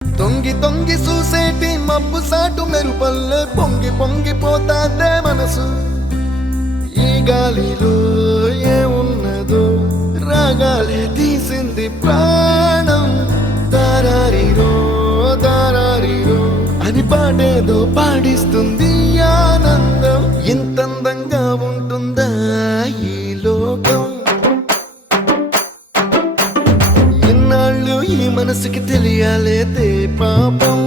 తొంగి తొంగి చూసేటి మబ్బు సాటు మెరుపల్లే పొంగి పొంగిపోతాదే మనసు. ఈ గాలిలో ఏమున్నదో రాగాలే తీసింది ప్రాణం. దారారిరో దారారిరో అని పాడేదో పాడిస్తుంది ఆనందం. ఇంతందంగా ఉంటుందా ఈ లోకం? ఇన్నాళ్ళు ఈ మనసుకి తెలియాలేదే పాపం.